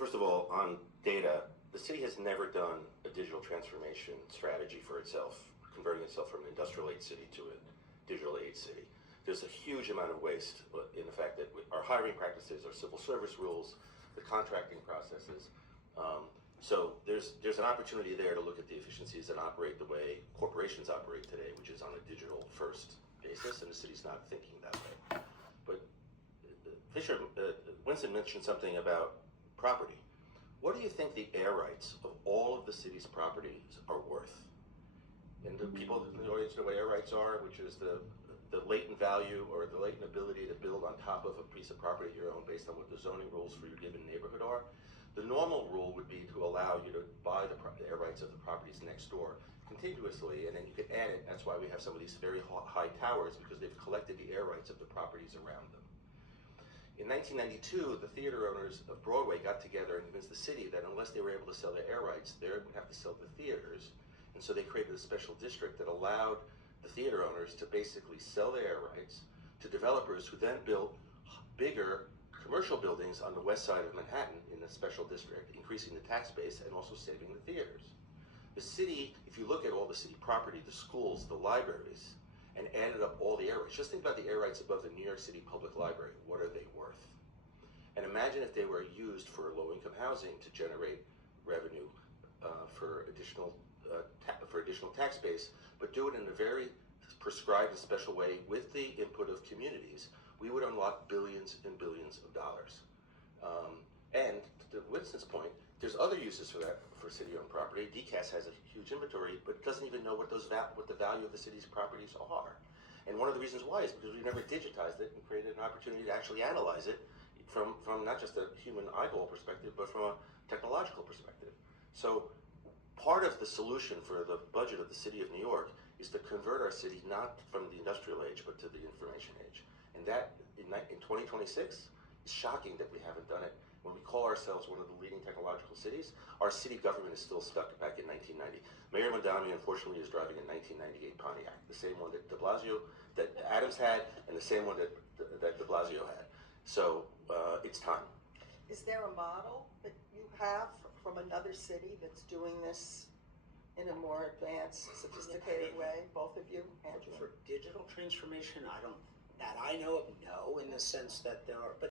First of all, on data, the city has never done a digital transformation strategy for itself, converting itself from an industrial age city to a digital age city. There's a huge amount of waste in the fact that our hiring practices, our civil service rules, the contracting processes. So there's an opportunity there to look at the efficiencies that operate the way corporations operate today, which is on a digital first basis, and the city's not thinking that way. But Winston mentioned something about property. What do you think the air rights of all of the city's properties are worth? And the people in the audience know what air rights are, which is the latent value or the latent ability to build on top of a piece of property you own based on what the zoning rules for your given neighborhood are. The normal rule would be to allow you to buy the air rights of the properties next door contiguously, and then you could add it. That's why we have some of these very high towers, because they've collected the air rights of the properties around them. In 1992, the theater owners of Broadway got together and convinced the city that unless they were able to sell their air rights, they would have to sell the theaters. And so they created a special district that allowed the theater owners to basically sell their air rights to developers who then built bigger commercial buildings on the west side of Manhattan in the special district, increasing the tax base and also saving the theaters. The city, if you look at all the city property, the schools, the libraries, and added up all the air rights, just think about the air rights above the New York City Public Library. What are they worth? And imagine if they were used for low-income housing to generate revenue for additional tax base, but do it in a very prescribed and special way with the input of communities. We would unlock billions and billions of dollars. And to Winston's point, there's other uses for that for city-owned property. DCAS has a huge inventory, but it doesn't even know what the value of the city's properties are. And one of the reasons why is because we never digitized it and created an opportunity to actually analyze it from not just a human eyeball perspective, but from a technological perspective. So part of the solution for the budget of the city of New York is to convert our city not from the industrial age, but to the information age. And that, in 2026, is shocking that we haven't done it. When we call ourselves one of the leading technological cities, our city government is still stuck back in 1990. Mayor Mondami, unfortunately, is driving a 1998 Pontiac, the same one that that Adams had, and the same one that de Blasio had. So it's time. Is there a model that you have from another city that's doing this in a more advanced, sophisticated way, both of you? Andrew? For digital transformation, that I know of, no, in the sense that there are, but